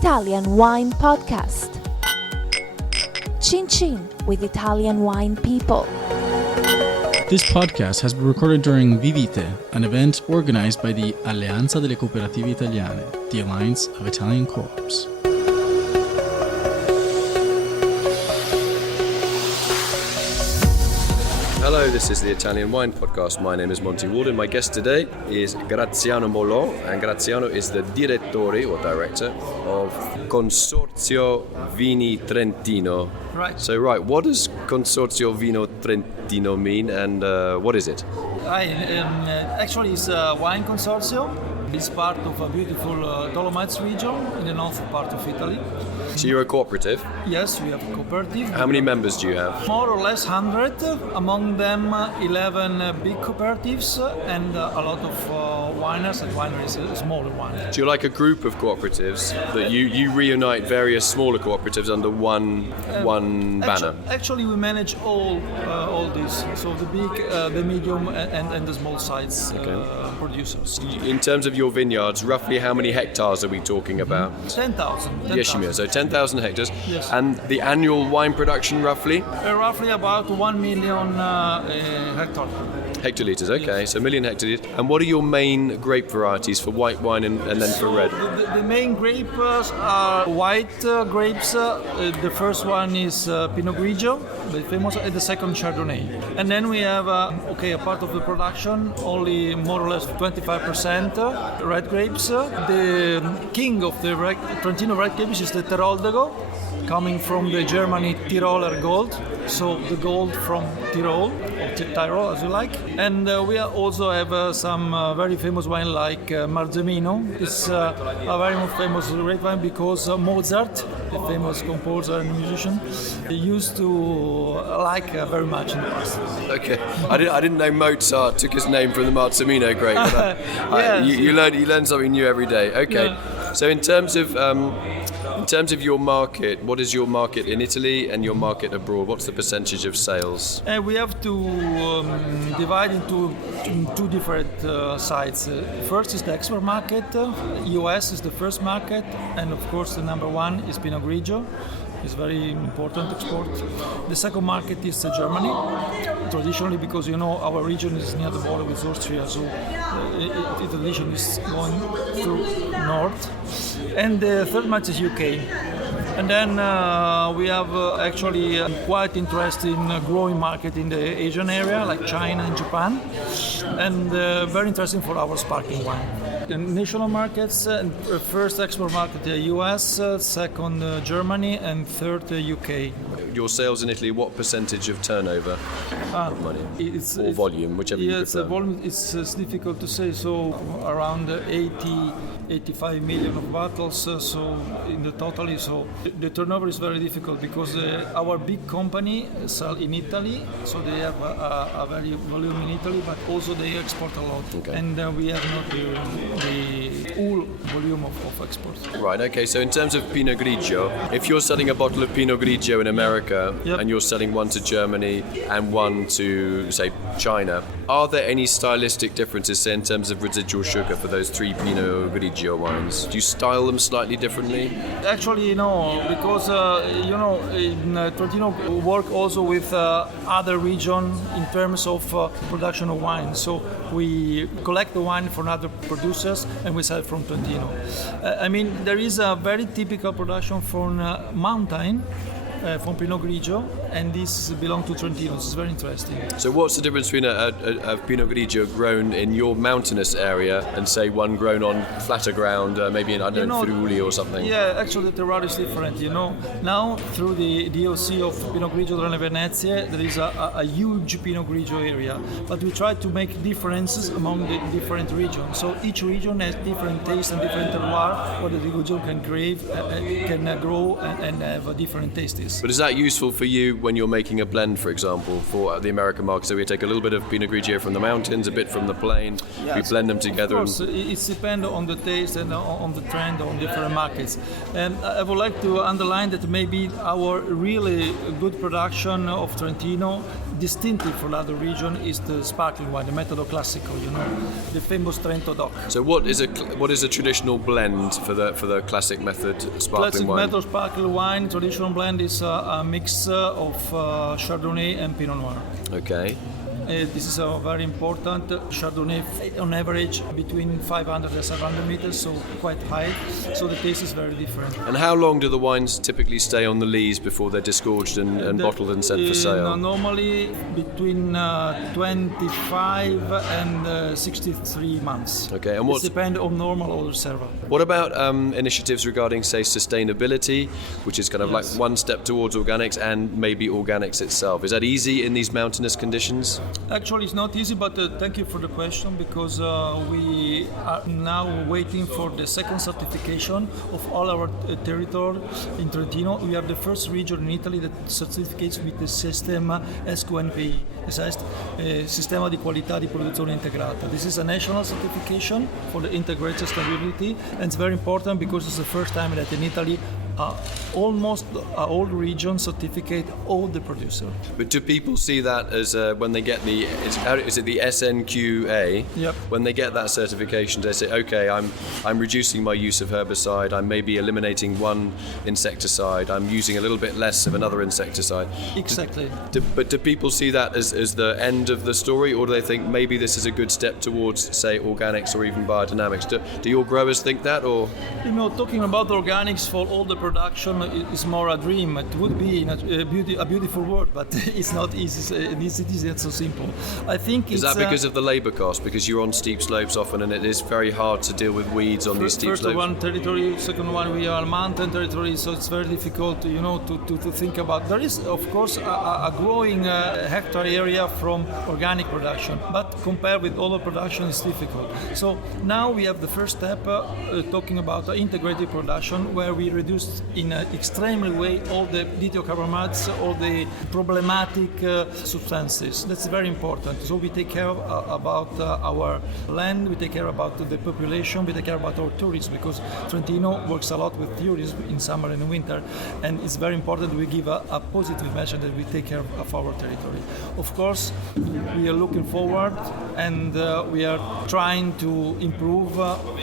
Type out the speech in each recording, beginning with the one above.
Italian Wine Podcast. Chin Chin with Italian wine people. This podcast has been recorded during Vi.Vite, an event organized by the Alleanza delle Cooperative Italiane, the Alliance of Italian Coops. Hello, this is the Italian Wine Podcast. My name is Monty Waldin. My guest today is Graziano Molon, and Graziano is the direttore or director of Consorzio Vini Trentino. Right. So, what does Consorzio Vino Trentino mean, and what is it? Actually, it's a wine consortium. It's part of a beautiful Dolomites region in the north part of Italy. So you're a cooperative. Yes, we have a cooperative. How many members do you have? More or less 100, among them 11 big cooperatives and a lot of wineries and wineries, smaller ones. So you're like a group of cooperatives that you reunite various smaller cooperatives under one banner. Actually, we manage all these, so the big, the medium, and the small size producers. In terms of your vineyards, roughly how many hectares are we talking about? 10,000. Yes, Shimir. So 10,000 hectares. Yes. And the annual wine production, roughly? Roughly about 1 million hectares. Hectolitres, okay, so 1 million hectolitres. And what are your main grape varieties for white wine and then for red? The main grapes are white grapes. The first one is Pinot Grigio, the famous, and the second Chardonnay. And then we have, a part of the production, only more or less 25% red grapes. The king of the Trentino red grapes is the Teroldego, coming from the Germany Tiroler gold, so the gold from Tyrol, or Tyrol as you like. And we also have some very famous wine like Marzemino. It's a very famous red wine because Mozart, the famous composer and musician, he used to like very much in the past. Okay, I didn't know Mozart took his name from the Marzemino grape. But Yes. you learn something new every day. Okay, Yeah. so in terms of your market, what is your market in Italy and your market abroad? What's the percentage of sales? We have to divide into two different sides. First is the export market. US is the first market, and of course the number one is Pinot Grigio. It's very important export. The second market is Germany, traditionally because our region is near the border with Austria, so the tradition is going through north. And the third market is UK. And then we have actually quite interesting growing market in the Asian area, like China and Japan, and very interesting for our sparkling wine. The national markets, first export market US, second Germany, and third UK. Your sales in Italy, what percentage of turnover? Money or volume, whichever you prefer. Volume it's difficult to say. So around 85 million of bottles. So in the totally, so the turnover is very difficult because our big company sell in Italy, so they have a very volume in Italy, but also they export a lot, and we have not the whole volume of exports. Right. Okay. So in terms of Pinot Grigio, if you're selling a bottle of Pinot Grigio in America and you're selling one to Germany and one to, say, China, are there any stylistic differences, say, in terms of residual sugar for those three Pinot Grigio wines? Do you style them slightly differently? Actually, no, because in Trentino we work also with other regions in terms of production of wine. So we collect the wine from other producers and we sell it from Trentino. There is a very typical production from mountain. From Pinot Grigio, and this belongs to Trentino. This is very interesting. So what's the difference between a Pinot Grigio grown in your mountainous area and, say, one grown on flatter ground, maybe in, Friuli or something? Yeah, actually the terroir is different. Now through the DOC of Pinot Grigio Trentino Venezie, there is a huge Pinot Grigio area, but we try to make differences among the different regions. So each region has different taste and different terroir, where the Grigio can grow and have different tastes. But is that useful for you when you're making a blend, for example, for the American market? So we take a little bit of Pinot Grigio from the mountains, a bit from the plain, we blend them together. Of course, it depends on the taste and on the trend on different markets. And I would like to underline that maybe our really good production of Trentino distinctive for other region is the sparkling wine, the Metodo Classico, the famous Trento DOC. So what is a traditional blend for the classic method sparkling Classic wine? method sparkling wine, traditional blend is a mix of Chardonnay and Pinot Noir. Okay. This is a very important Chardonnay, on average between 500 and 700 meters, so quite high. So the taste is very different. And how long do the wines typically stay on the lees before they're disgorged and bottled and sent for sale? Normally between 25 and 63 months. Okay, and it depends on normal or reserva. What about initiatives regarding, say, sustainability, which is kind of like one step towards organics and maybe organics itself? Is that easy in these mountainous conditions? Actually, it's not easy, but thank you for the question, because we are now waiting for the second certification of all our territory in Trentino. We are the first region in Italy that certificates with the Sistema SQNPI, Sistema di Qualità di Produzione Integrata. This is a national certification for the integrated stability, and it's very important because it's the first time that in Italy almost all regions certificate all the producer. But do people see that as when they get the is it the SNQA? Yep. When they get that certification, they say, okay, I'm reducing my use of herbicide. I'm maybe eliminating one insecticide. I'm using a little bit less of another insecticide. Exactly. But do people see that as the end of the story, or do they think maybe this is a good step towards, say, organics or even biodynamics? Do your growers think that, or? Talking about organics for all the production is more a dream. It would be a beautiful word, but it's not easy. It's not so simple. I think is that because of the labour cost? Because you're on steep slopes often, and it is very hard to deal with weeds on these steep slopes. First one territory, second one we are mountain territory, so it's very difficult, to think about. There is, of course, a growing hectare area from organic production, but compared with other production, it's difficult. So now we have the first step, talking about integrated production, where we reduce in an extreme way all the dithiocarbonates, all the problematic substances. That's very important. So we take care about our land, we take care about the population, we take care about our tourism, because Trentino works a lot with tourism in summer and in winter, and it's very important we give a positive message that we take care of our territory. Of course, we are looking forward, and we are trying to improve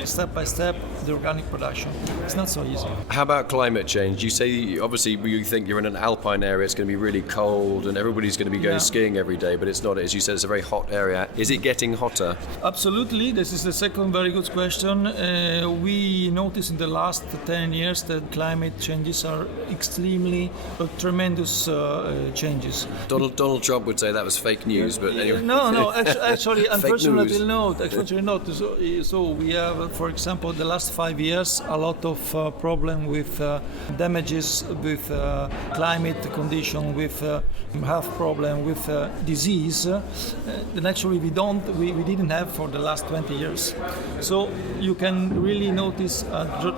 step by step the organic production. It's not so easy. How about climate change? You say, obviously, you think you're in an alpine area, it's going to be really cold and everybody's going to be going skiing every day, but it's not. As you said, it's a very hot area. Is it getting hotter? Absolutely. This is the second very good question. We noticed in the last 10 years that climate changes are extremely tremendous changes. Donald Trump would say that was fake news, but anyway. No, actually, unfortunately news. not. Actually not. So we have, for example, the last 5 years, a lot of problem with damages, with climate condition, with health problem, with disease. And actually we didn't have for the last 20 years. So you can really notice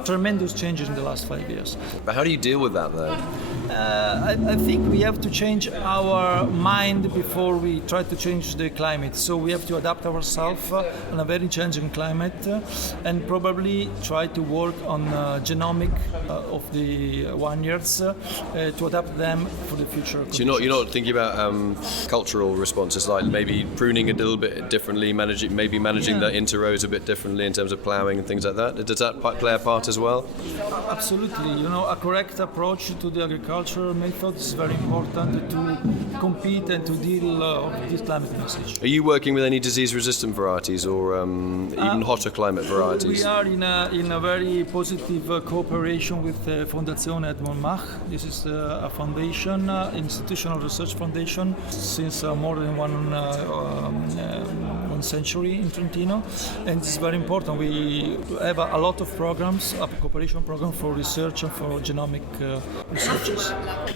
tremendous changes in the last 5 years. But how do you deal with that, though? I think we have to change our mind before we try to change the climate. So we have to adapt ourselves in a very changing climate, and probably try to work on genomic of the vineyards to adapt them for the future. So you're not thinking about cultural responses, like maybe pruning a little bit differently, managing the interrows a bit differently in terms of ploughing and things like that. Does that play a part as well? Absolutely. A correct approach to the agriculture method is very important to compete and to deal with this climate message. Are you working with any disease-resistant varieties or even hotter climate varieties? We are in a very positive cooperation with Fondazione Edmond Mach. This is a foundation, institutional research foundation, since more than one century in Trentino, and it's very important. We have a lot of programs, a cooperation program for research and for genomic researches.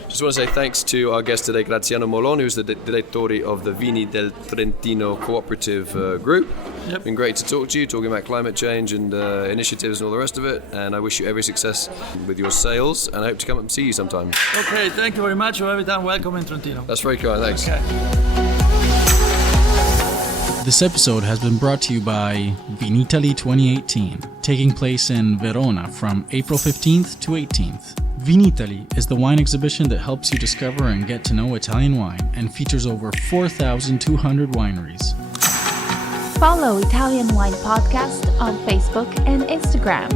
Just want to say thanks to our guest today, Graziano Molon, who's the Direttore of the Vini del Trentino Cooperative Group. Yep. It's been great to talk to you, talking about climate change and initiatives and all the rest of it, and I wish you every success with your sales, and I hope to come up and see you sometime. Okay, thank you very much. You're every time welcome in Trentino. That's very kind, thanks. Okay. This episode has been brought to you by Vinitaly 2018, taking place in Verona from April 15th to 18th. Vinitaly is the wine exhibition that helps you discover and get to know Italian wine and features over 4,200 wineries. Follow Italian Wine Podcast on Facebook and Instagram.